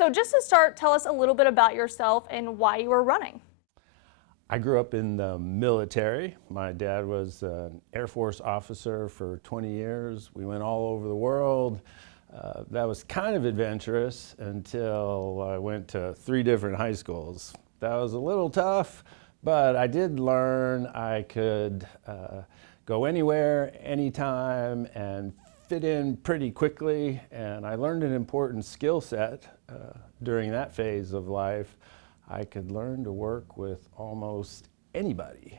So just to start, tell us a little bit about yourself and why you were running. I grew up in the military. My dad was an Air Force officer for 20 years. We went all over the world. That was kind of adventurous until I went to 3 different high schools. That was a little tough, but I did learn I could go anywhere, anytime, and fit in pretty quickly. And I learned an important skill set during that phase of life. I could learn to work with almost anybody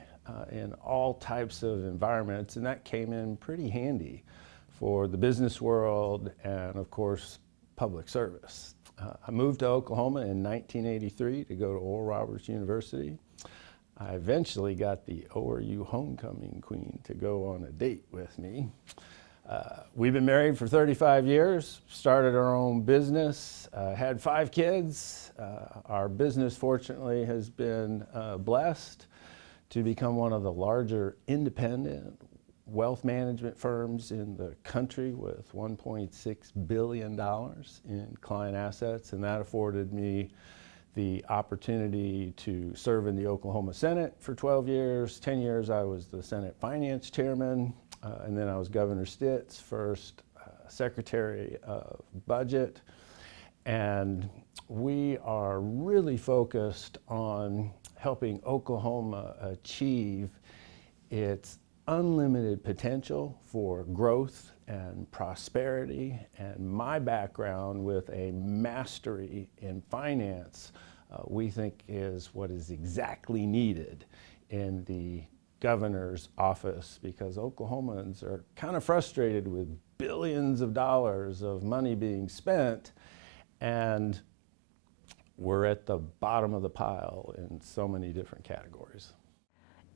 in all types of environments, and that came in pretty handy for the business world and, of course, public service. I moved to Oklahoma in 1983 to go to Oral Roberts University. I eventually got the ORU homecoming queen to go on a date with me. We've been married for 35 years, started our own business, had 5 kids. Our business, fortunately, has been blessed to become one of the larger independent wealth management firms in the country with $1.6 billion in client assets, and that afforded me the opportunity to serve in the Oklahoma Senate for 12 years. 10 years I was the Senate Finance Chairman, and then I was Governor Stitt's first Secretary of Budget. And we are really focused on helping Oklahoma achieve its unlimited potential for growth and prosperity. And my background with a mastery in finance, we think is what is exactly needed in the governor's office, because Oklahomans are kind of frustrated with billions of dollars of money being spent, and we're at the bottom of the pile in so many different categories.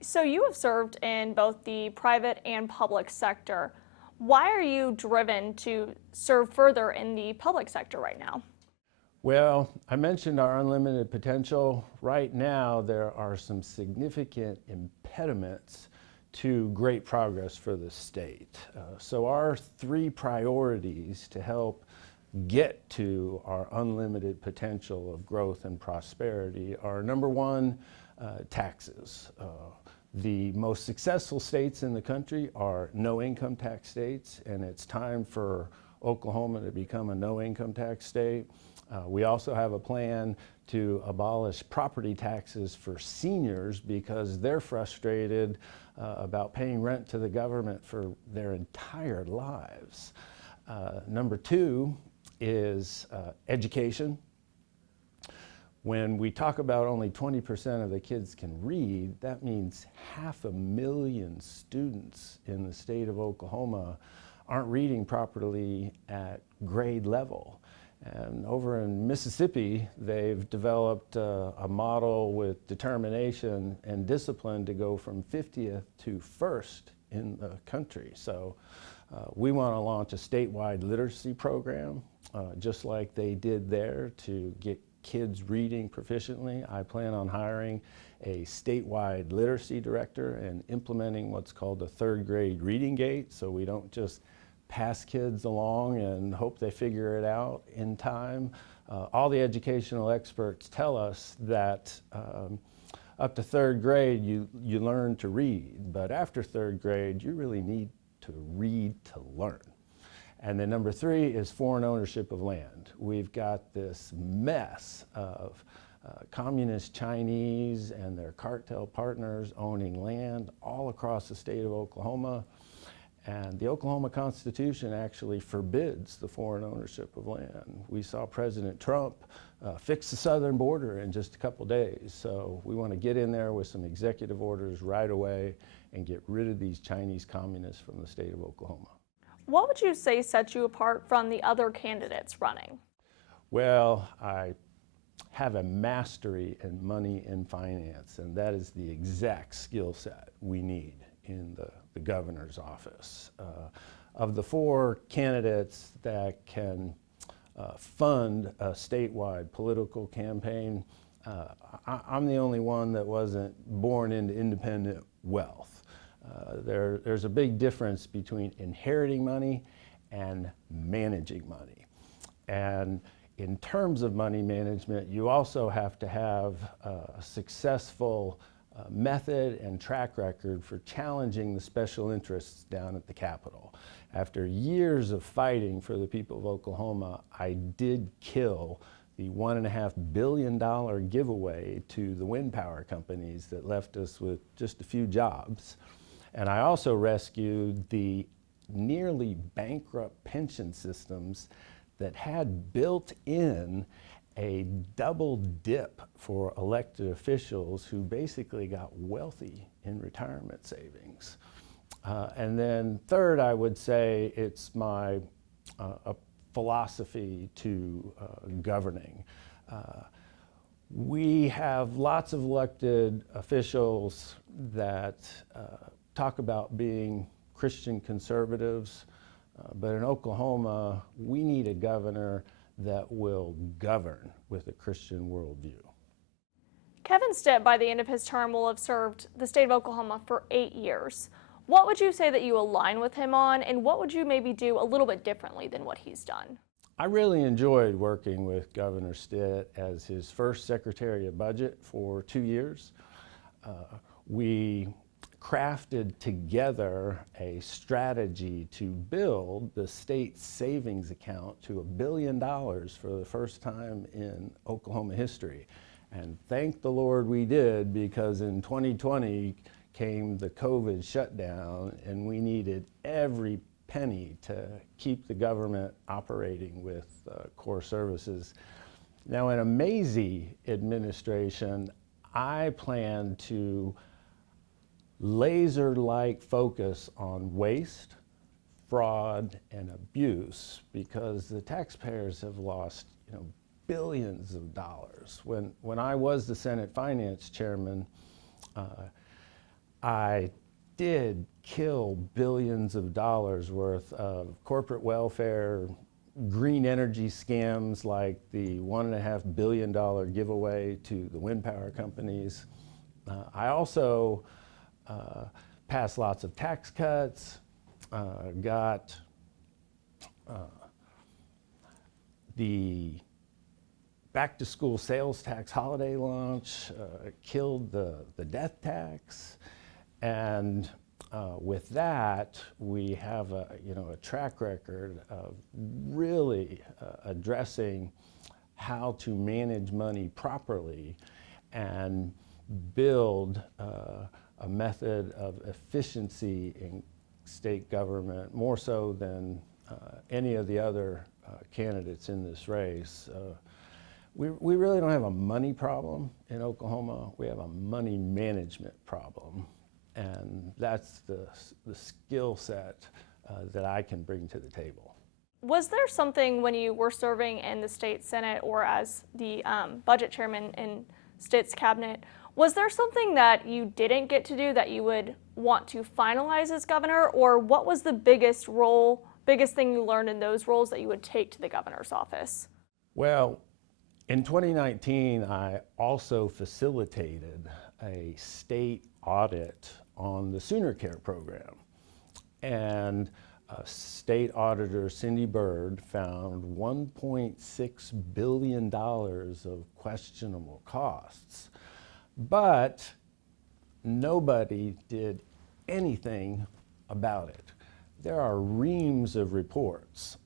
So you have served in both the private and public sector. Why are you driven to serve further in the public sector right now? Well, I mentioned our unlimited potential. Right now, there are some significant impediments to great progress for the state. So our 3 priorities to help get to our unlimited potential of growth and prosperity are, number 1, taxes. The most successful states in the country are no income tax states, and it's time for Oklahoma to become a no income tax state. We also have a plan to abolish property taxes for seniors because they're frustrated about paying rent to the government for their entire lives. Number 2 is education. When we talk about only 20% of the kids can read, that means 500,000 students in the state of Oklahoma aren't reading properly at grade level. And over in Mississippi, they've developed a model with determination and discipline to go from 50th to 1st in the country. So we want to launch a statewide literacy program, just like they did there, to get kids reading proficiently. I plan on hiring a statewide literacy director and implementing what's called the 3rd grade reading gate, so we don't just pass kids along and hope they figure it out in time. All the educational experts tell us that up to 3rd grade you learn to read, but after 3rd grade you really need to read to learn. And then number 3 is foreign ownership of land. We've got this mess of communist Chinese and their cartel partners owning land all across the state of Oklahoma. And the Oklahoma Constitution actually forbids the foreign ownership of land. We saw President Trump fix the southern border in just a couple days. So we want to get in there with some executive orders right away and get rid of these Chinese communists from the state of Oklahoma. What would you say sets you apart from the other candidates running? Well, I have a mastery in money and finance, and that is the exact skill set we need in the governor's office. Of the 4 candidates that can fund a statewide political campaign, I'm the only one that wasn't born into independent wealth. There's a big difference between inheriting money and managing money. And in terms of money management, you also have to have a successful method and track record for challenging the special interests down at the Capitol. After years of fighting for the people of Oklahoma, I did kill the $1.5 billion giveaway to the wind power companies that left us with just a few jobs. And I also rescued the nearly bankrupt pension systems that had built in a double dip for elected officials who basically got wealthy in retirement savings. And then third, I would say it's my philosophy to governing. We have lots of elected officials that talk about being Christian conservatives, but in Oklahoma, we need a governor that will govern with a Christian worldview. Kevin Stitt, by the end of his term, will have served the state of Oklahoma for 8 years. What would you say that you align with him on, and what would you maybe do a little bit differently than what he's done? I really enjoyed working with Governor Stitt as his first Secretary of Budget for 2 years. We crafted together a strategy to build the state savings account to $1 billion for the first time in Oklahoma history. And thank the Lord we did, because in 2020 came the COVID shutdown and we needed every penny to keep the government operating with core services. Now, in a Mazzei administration, I plan to laser-like focus on waste, fraud, and abuse, because the taxpayers have lost, billions of dollars. When I was the Senate Finance Chairman, I did kill billions of dollars worth of corporate welfare, green energy scams like the $1.5 billion giveaway to the wind power companies. I also passed lots of tax cuts, got the back-to-school sales tax holiday launch, killed the death tax, and with that, we have a track record of really addressing how to manage money properly and build a method of efficiency in state government, more so than any of the other candidates in this race. We really don't have a money problem in Oklahoma. We have a money management problem. And that's the skill set that I can bring to the table. Was there something when you were serving in the state Senate or as the budget chairman in Stitt's cabinet, was there something that you didn't get to do that you would want to finalize as governor, or what was the biggest thing you learned in those roles that you would take to the governor's office? Well, in 2019, I also facilitated a state audit on the Sooner Care program. And State Auditor Cindy Byrd found $1.6 billion of questionable costs. But nobody did anything about it. There are reams of reports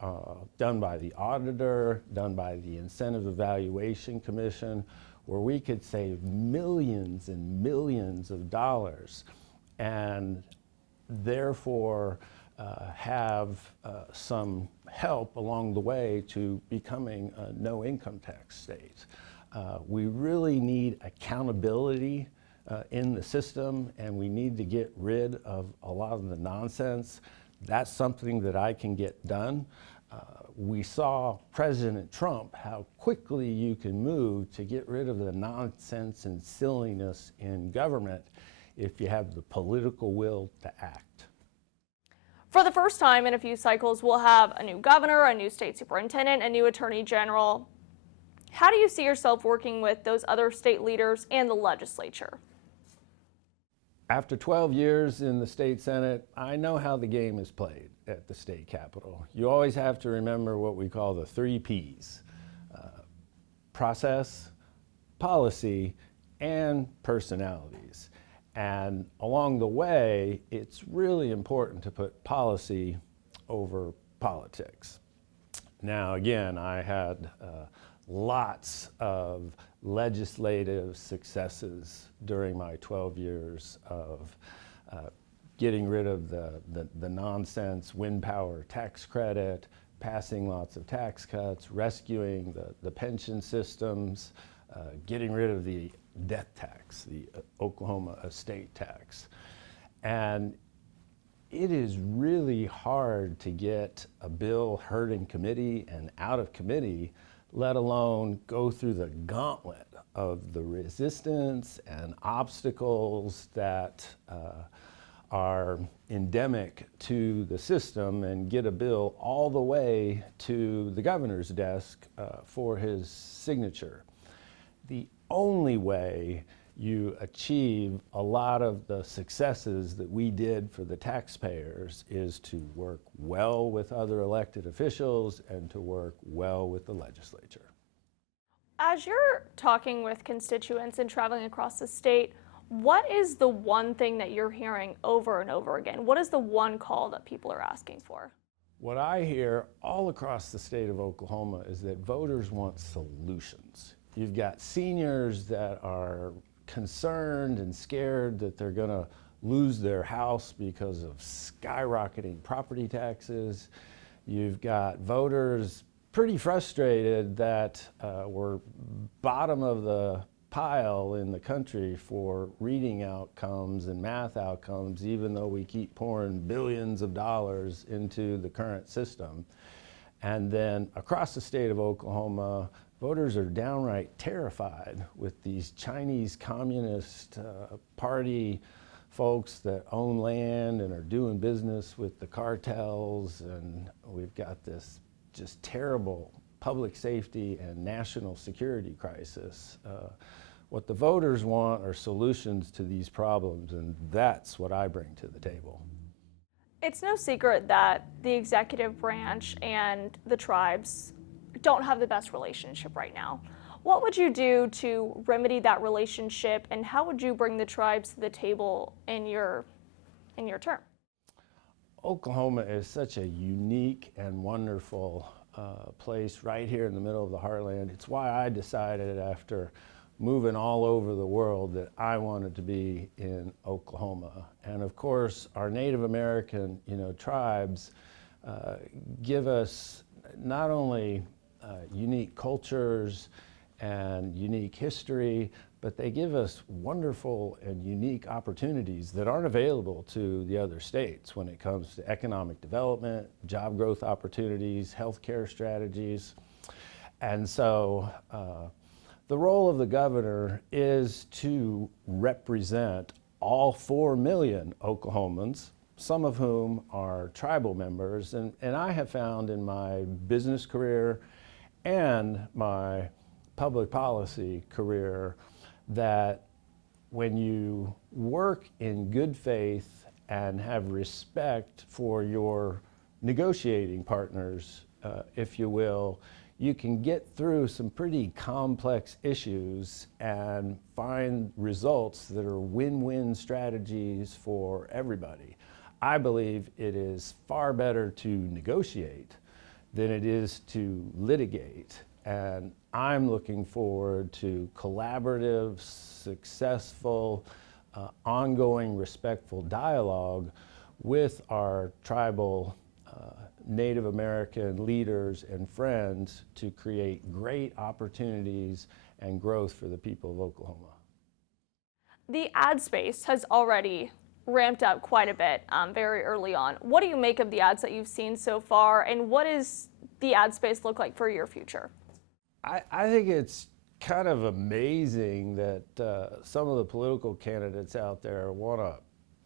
done by the auditor, done by the Incentive Evaluation Commission, where we could save millions and millions of dollars and therefore have some help along the way to becoming a no income tax state. We really need accountability in the system, and we need to get rid of a lot of the nonsense. That's something that I can get done. We saw President Trump, how quickly you can move to get rid of the nonsense and silliness in government if you have the political will to act. For the first time in a few cycles, we'll have a new governor, a new state superintendent, a new attorney general. How do you see yourself working with those other state leaders and the legislature? After 12 years in the state Senate, I know how the game is played at the state capitol. You always have to remember what we call the 3 Ps. process, policy, and personalities. And along the way, it's really important to put policy over politics. Now, again, I had lots of legislative successes during my 12 years of getting rid of the nonsense wind power tax credit, passing lots of tax cuts, rescuing the pension systems, getting rid of the death tax, the Oklahoma estate tax. And it is really hard to get a bill heard in committee and out of committee, let alone go through the gauntlet of the resistance and obstacles that are endemic to the system, and get a bill all the way to the governor's desk for his signature. The only way you achieve a lot of the successes that we did for the taxpayers is to work well with other elected officials and to work well with the legislature. As you're talking with constituents and traveling across the state, what is the one thing that you're hearing over and over again? What is the one call that people are asking for? What I hear all across the state of Oklahoma is that voters want solutions. You've got seniors that are concerned and scared that they're going to lose their house because of skyrocketing property taxes. You've got voters pretty frustrated that we're bottom of the pile in the country for reading outcomes and math outcomes, even though we keep pouring billions of dollars into the current system. And then across the state of Oklahoma, voters are downright terrified with these Chinese Communist Party folks that own land and are doing business with the cartels, and we've got this just terrible public safety and national security crisis. What the voters want are solutions to these problems, and that's what I bring to the table. It's no secret that the executive branch and the tribes don't have the best relationship right now. What would you do to remedy that relationship, and how would you bring the tribes to the table in your term? Oklahoma is such a unique and wonderful place right here in the middle of the heartland. It's why I decided after moving all over the world that I wanted to be in Oklahoma. And of course, our Native American, tribes give us not only unique cultures and unique history, but they give us wonderful and unique opportunities that aren't available to the other states when it comes to economic development, job growth opportunities, healthcare strategies. And so the role of the governor is to represent all 4 million Oklahomans, some of whom are tribal members. And I have found in my business career and my public policy career that when you work in good faith and have respect for your negotiating partners, if you will, you can get through some pretty complex issues and find results that are win-win strategies for everybody. I believe it is far better to negotiate than it is to litigate. And I'm looking forward to collaborative, successful, ongoing, respectful dialogue with our tribal Native American leaders and friends to create great opportunities and growth for the people of Oklahoma. The ad space has already ramped up quite a bit very early on. What do you make of the ads that you've seen so far, and what does the ad space look like for your future? I think it's kind of amazing that some of the political candidates out there want to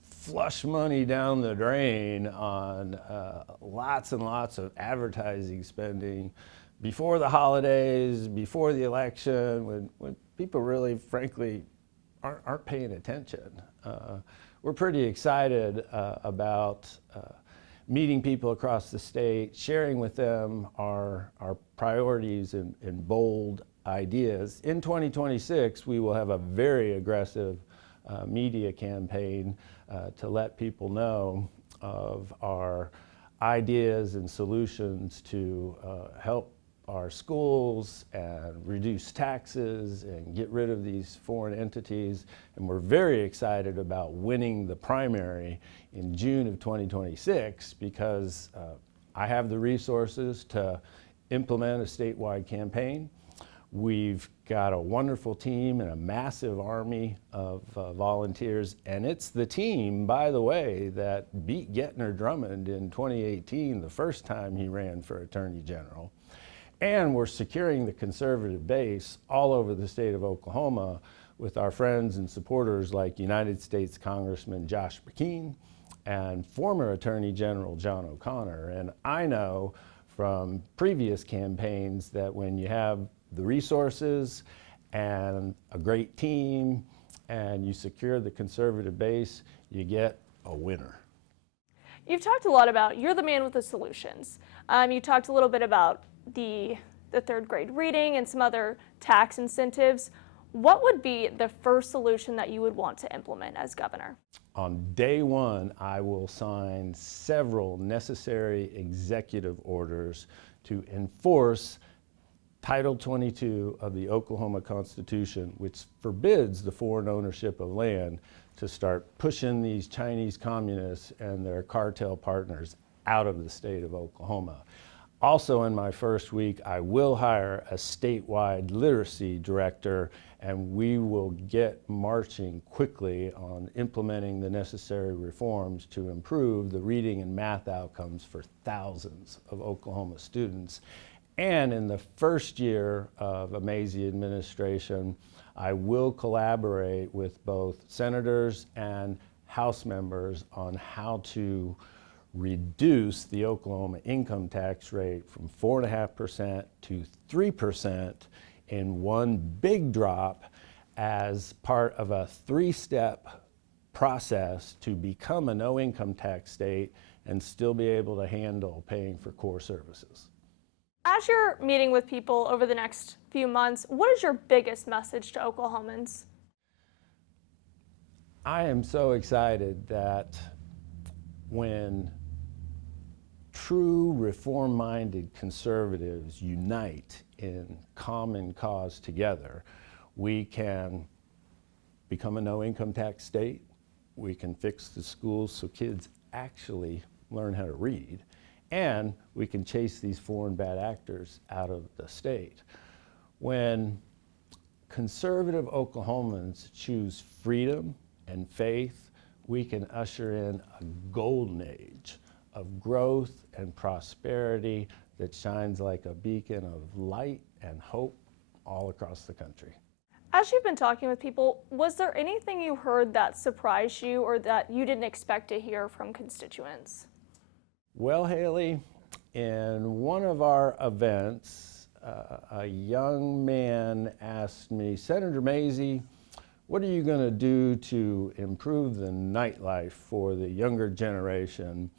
flush money down the drain on lots and lots of advertising spending before the holidays, before the election, when people really, frankly, aren't paying attention. We're pretty excited about meeting people across the state, sharing with them our priorities in bold, ideas. In 2026, we will have a very aggressive media campaign to let people know of our ideas and solutions to help our schools and reduce taxes and get rid of these foreign entities. And we're very excited about winning the primary in June of 2026 because I have the resources to implement a statewide campaign. We've got a wonderful team and a massive army of volunteers, and it's the team, by the way, that beat Gettner Drummond in 2018, the first time he ran for Attorney General. And we're securing the conservative base all over the state of Oklahoma with our friends and supporters like United States Congressman Josh McKean and former Attorney General John O'Connor. And I know from previous campaigns that when you have the resources and a great team and you secure the conservative base, you get a winner. You've talked a lot about, you're the man with the solutions. You talked a little bit about the third grade reading and some other tax incentives. What would be the first solution that you would want to implement as governor? On day one, I will sign several necessary executive orders to enforce Title 22 of the Oklahoma Constitution, which forbids the foreign ownership of land, to start pushing these Chinese communists and their cartel partners out of the state of Oklahoma. Also in my first week, I will hire a statewide literacy director, and we will get marching quickly on implementing the necessary reforms to improve the reading and math outcomes for thousands of Oklahoma students. And in the first year of a Mazzei administration, I will collaborate with both senators and House members on how to reduce the Oklahoma income tax rate from 4.5% to 3% in one big drop as part of a three-step process to become a no income tax state and still be able to handle paying for core services. As you're meeting with people over the next few months, what is your biggest message to Oklahomans? I am so excited that when true reform-minded conservatives unite in common cause together, we can become a no-income tax state, we can fix the schools so kids actually learn how to read, and we can chase these foreign bad actors out of the state. When conservative Oklahomans choose freedom and faith, we can usher in a golden age of growth and prosperity that shines like a beacon of light and hope all across the country. As you've been talking with people, was there anything you heard that surprised you or that you didn't expect to hear from constituents? Well, Haley, in one of our events, a young man asked me, Senator Mazzei, what are you going to do to improve the nightlife for the younger generation?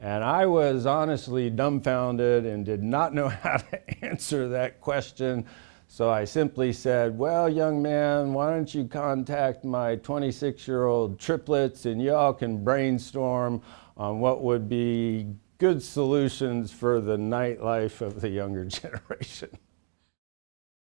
And I was honestly dumbfounded and did not know how to answer that question. So I simply said, well, young man, why don't you contact my 26-year-old triplets and y'all can brainstorm on what would be good solutions for the nightlife of the younger generation.